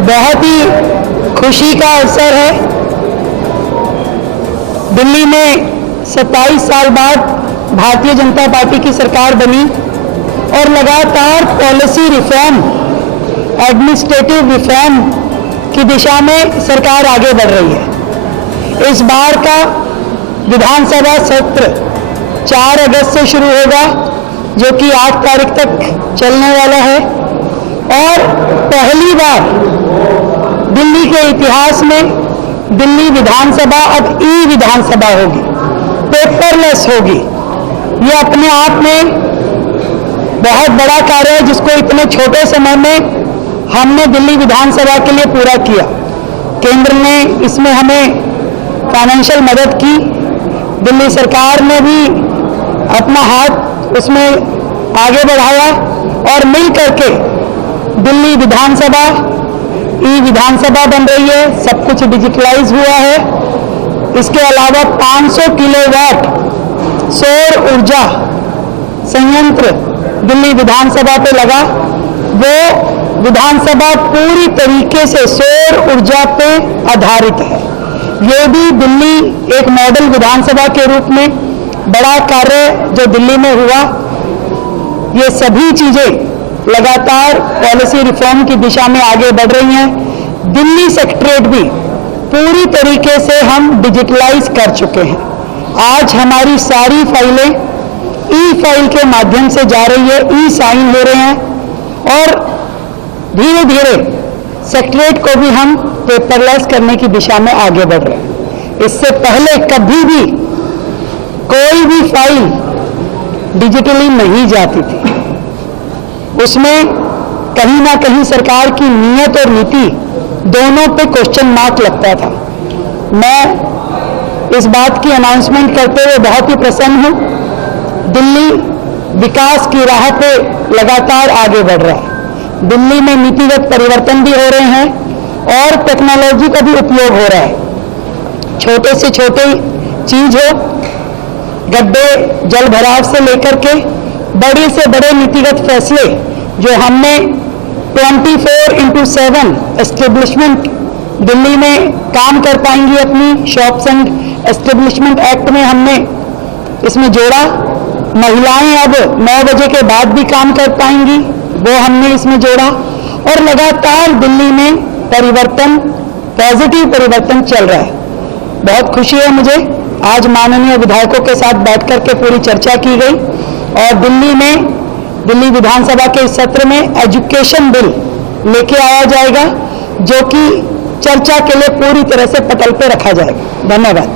बहुत ही खुशी का अवसर है। दिल्ली में 27 साल बाद भारतीय जनता पार्टी की सरकार बनी और लगातार पॉलिसी रिफॉर्म, एडमिनिस्ट्रेटिव रिफॉर्म की दिशा में सरकार आगे बढ़ रही है। इस बार का विधानसभा सत्र 4 अगस्त से शुरू होगा, जो कि 8 तारीख तक चलने वाला है और पहली बार दिल्ली के इतिहास में दिल्ली विधानसभा अब ई विधानसभा होगी, पेपरलेस होगी। ये अपने आप में बहुत बड़ा कार्य है, जिसको इतने छोटे समय में हमने दिल्ली विधानसभा के लिए पूरा किया। केंद्र ने इसमें हमें फाइनेंशियल मदद की, दिल्ली सरकार ने भी अपना हाथ उसमें आगे बढ़ाया और मिल करके दिल्ली विधानसभा ई विधानसभा बन रही है। सब कुछ डिजिटलाइज हुआ है। इसके अलावा 500 किलोवाट सौर ऊर्जा संयंत्र दिल्ली विधानसभा पे लगा। वो विधानसभा पूरी तरीके से सौर ऊर्जा पे आधारित है। ये भी दिल्ली एक मॉडल विधानसभा के रूप में बड़ा कार्य जो दिल्ली में हुआ। ये सभी चीजें लगातार पॉलिसी रिफॉर्म की दिशा में आगे बढ़ रही हैं। दिल्ली सेक्रेटरीट भी पूरी तरीके से हम डिजिटलाइज कर चुके हैं। आज हमारी सारी फाइलें ई फाइल के माध्यम से जा रही है, ई साइन हो रहे हैं और धीरे धीरे सेक्रेटरीट को भी हम पेपरलेस करने की दिशा में आगे बढ़ रहे हैं। इससे पहले कभी भी कोई भी फाइल डिजिटली नहीं जाती थी। उसमें कहीं ना कहीं सरकार की नीयत और नीति दोनों पे क्वेश्चन मार्क लगता था। मैं इस बात की अनाउंसमेंट करते हुए बहुत ही प्रसन्न हूँ। दिल्ली विकास की राह पे लगातार आगे बढ़ रहा है। दिल्ली में नीतिगत परिवर्तन भी हो रहे हैं और टेक्नोलॉजी का भी उपयोग हो रहा है। छोटे से छोटे चीज हो, गड्ढे जल भराव से लेकर के बड़े से बड़े नीतिगत फैसले जो हमने 24/7 एस्टेब्लिशमेंट दिल्ली में काम कर पाएंगी। अपनी शॉप्स एंड एस्टेब्लिशमेंट एक्ट में हमने इसमें जोड़ा। महिलाएं अब 9 बजे के बाद भी काम कर पाएंगी, वो हमने इसमें जोड़ा। और लगातार दिल्ली में परिवर्तन, पॉजिटिव परिवर्तन चल रहा है। बहुत खुशी है मुझे। आज माननीय विधायकों के साथ बैठ करके पूरी चर्चा की गई और दिल्ली में दिल्ली विधानसभा के इस सत्र में एजुकेशन बिल लेके आया जाएगा, जो कि चर्चा के लिए पूरी तरह से पटल पे रखा जाएगा। धन्यवाद।